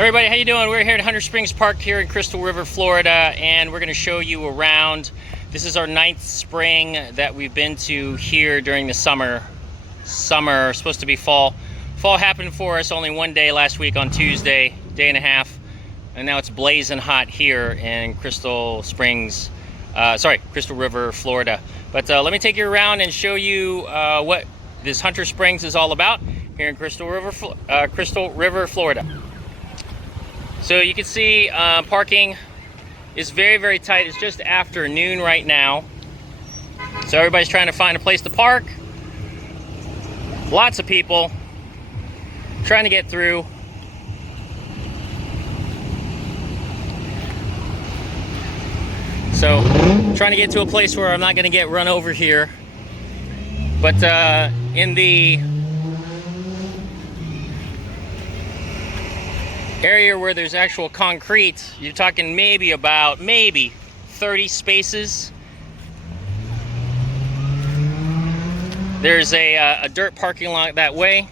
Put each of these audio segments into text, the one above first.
Everybody, how you doing? We're here at Hunter Springs Park here in Crystal River, Florida, and we're going to show you around. This is our 9th spring that we've been to here during the summer. Supposed to be fall. Fall happened for us only one day last week on Tuesday, day and a half, and now it's blazing hot here in Crystal River, Florida. But let me take you around and show you what this Hunter Springs is all about here in Crystal River, Florida. So you can see parking is very, very tight. It's just after noon right now. So everybody's trying to find a place to park. Lots of people trying to get through. So trying to get to a place where I'm not going to get run over here. But in the area where there's actual concrete, you're talking maybe 30 spaces. There's a dirt parking lot that way.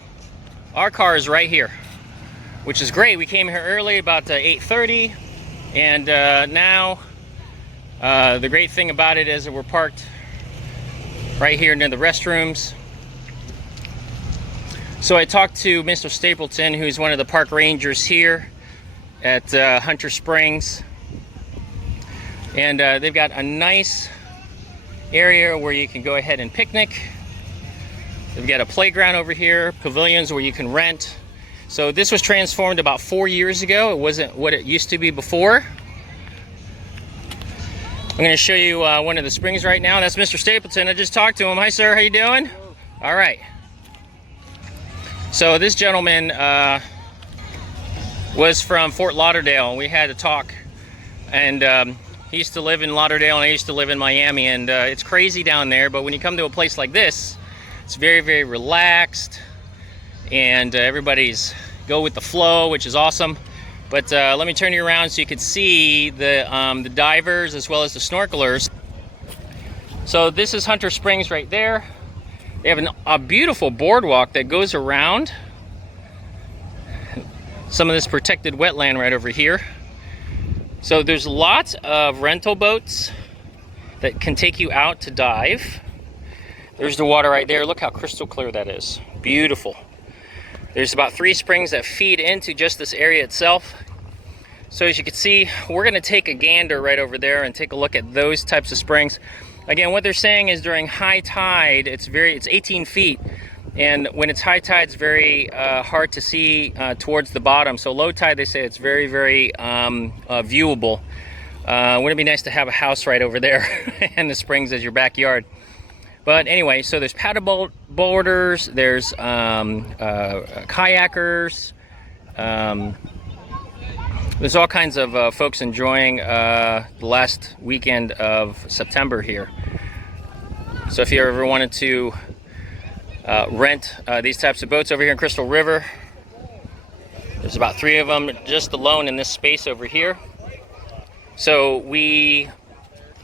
Our car is right here, which is great. We came here early, about 8:30, and now the great thing about it is that we're parked right here near the restrooms. So I talked to Mr. Stapleton, who's one of the park rangers here at Hunter Springs. And they've got a nice area where you can go ahead and picnic. They've got a playground over here, pavilions where you can rent. So this was transformed about 4 years ago. It wasn't what it used to be before. I'm going to show you one of the springs right now. That's Mr. Stapleton. I just talked to him. Hi, sir. How you doing? Hello. All right. So this gentleman was from Fort Lauderdale. We had a talk, and he used to live in Lauderdale, and I used to live in Miami, and it's crazy down there. But when you come to a place like this, it's very, very relaxed, and everybody's go with the flow, which is awesome. But let me turn you around so you can see the divers as well as the snorkelers. So this is Hunter Springs right there. They have a beautiful boardwalk that goes around some of this protected wetland right over here. So there's lots of rental boats that can take you out to dive. There's the water right there. Look how crystal clear that is. Beautiful. There's about 3 springs that feed into just this area itself. So as you can see, we're going to take a gander right over there and take a look at those types of springs. Again, what they're saying is during high tide, it's 18 feet, and when it's high tide, it's very hard to see towards the bottom. So low tide, they say it's very, very viewable. Wouldn't it be nice to have a house right over there and the springs as your backyard? But anyway, so there's paddle boarders, there's kayakers, there's all kinds of folks enjoying the last weekend of September here. So if you ever wanted to rent these types of boats over here in Crystal River, there's about 3 of them just alone in this space over here. So we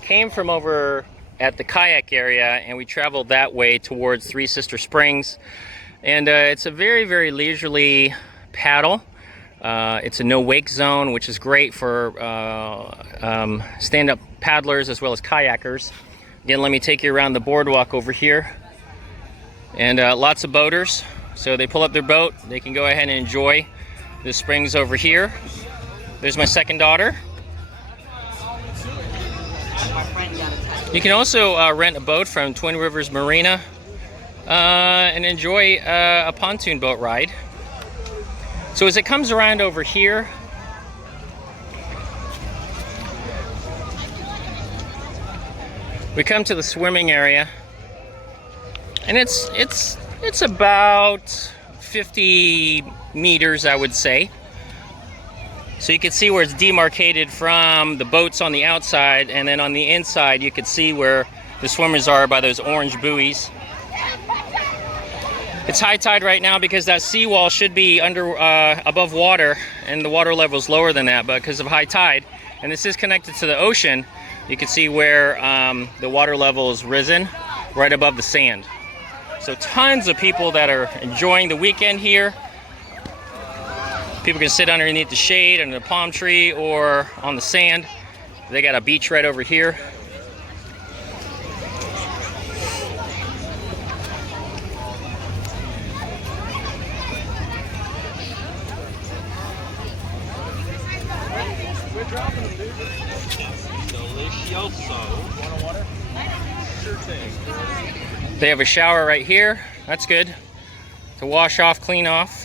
came from over at the kayak area, and we traveled that way towards Three Sister Springs. And it's a very, very leisurely paddle. It's a no-wake zone, which is great for stand-up paddlers as well as kayakers. Again, let me take you around the boardwalk over here. And lots of boaters. So they pull up their boat. They can go ahead and enjoy the springs over here. There's my second daughter. You can also rent a boat from Twin Rivers Marina and enjoy a pontoon boat ride. So as it comes around over here, we come to the swimming area, and it's about 50 meters, I would say. So you can see where it's demarcated from the boats on the outside, and then on the inside you can see where the swimmers are by those orange buoys. It's high tide right now because that seawall should be above water, and the water level is lower than that, but because of high tide, and this is connected to the ocean, you can see where the water level is risen right above the sand. So tons of people that are enjoying the weekend here. People can sit underneath the shade, under the palm tree, or on the sand. They got a beach right over here. They have a shower right here. That's good to wash off, clean off.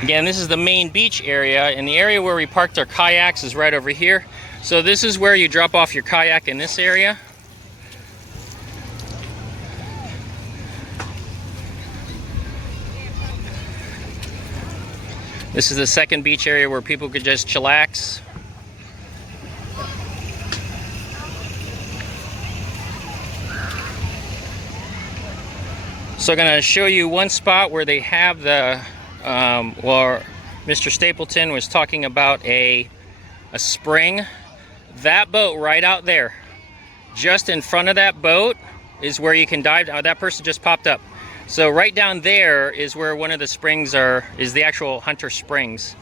Again, this is the main beach area, and the area where we parked our kayaks is right over here. So this is where you drop off your kayak in this area. This is the second beach area where people could just chillax. So I'm going to show you one spot where they have the, well, Mr. Stapleton was talking about a spring. That boat right out there, just in front of that boat, is where you can dive. Oh, that person just popped up. So right down there is where one of the springs is the actual Hunter Springs.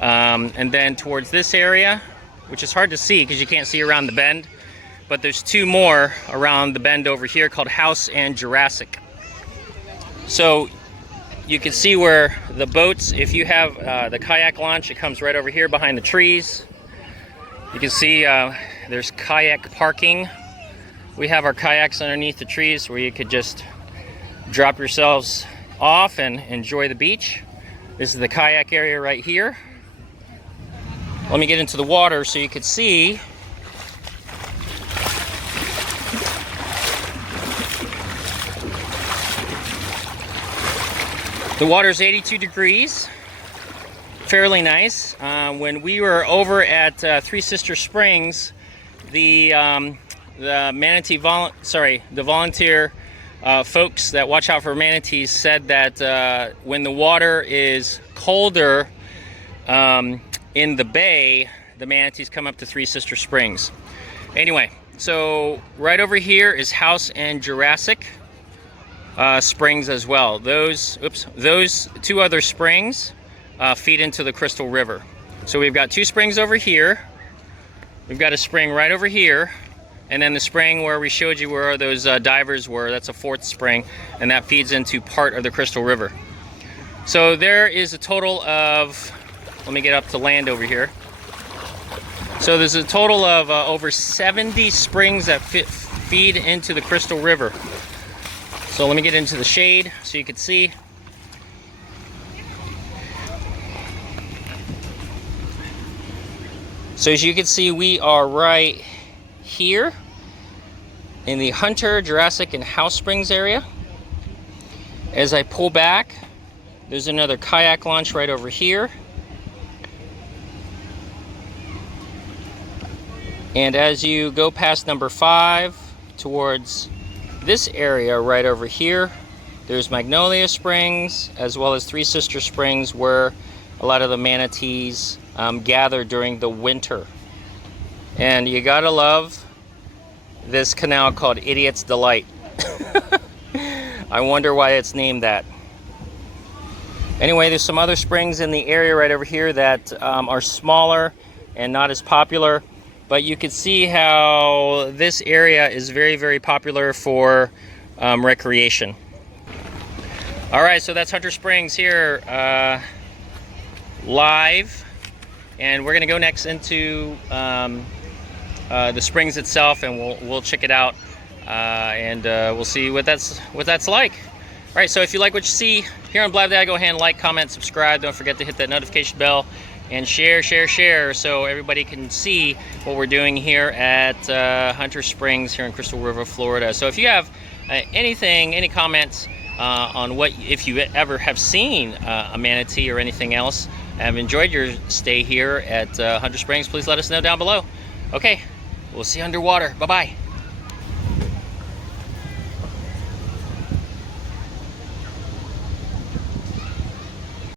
And then towards this area, which is hard to see because you can't see around the bend, but there's two more around the bend over here called House and Jurassic. So you can see where the boats, if you have the kayak launch, it comes right over here behind the trees. You can see there's kayak parking. We have our kayaks underneath the trees where you could just drop yourselves off and enjoy the beach. This is the kayak area right here. Let me get into the water so you can see. The water's 82 degrees, fairly nice. When we were over at Three Sister Springs, the volunteer folks that watch out for manatees said that when the water is colder in the bay, the manatees come up to Three Sister Springs. Anyway, so right over here is House and Jurassic springs as well. Those two other springs feed into the Crystal River. So we've got two springs over here. We've got a spring right over here. And then the spring where we showed you where those divers were, that's a fourth spring, and that feeds into part of the Crystal River. So there is a total of, let me get up to land over here. So there's a total of over 70 springs that feed into the Crystal River. So let me get into the shade so you can see. So as you can see, we are right here in the Hunter, Jurassic, and House Springs area. As I pull back, there's another kayak launch right over here. And as you go past number 5 towards this area right over here, there's Magnolia Springs as well as Three Sister Springs, where a lot of the manatees gather during the winter. And you gotta love this canal called Idiot's Delight. I wonder why it's named that. Anyway, there's some other springs in the area right over here that are smaller and not as popular. But you can see how this area is very, very popular for recreation. All right, so that's Hunter Springs here live. And we're gonna go next into the springs itself, and we'll check it out, and we'll see what that's like. All right, so if you like what you see here on Blab Dad, go ahead and like, comment, subscribe. Don't forget to hit that notification bell and share, so everybody can see what we're doing here at Hunter Springs here in Crystal River, Florida. So if you have any comments on if you ever have seen a manatee or anything else, have enjoyed your stay here at Hunter Springs, please let us know down below. Okay, we'll see you underwater. Bye-bye.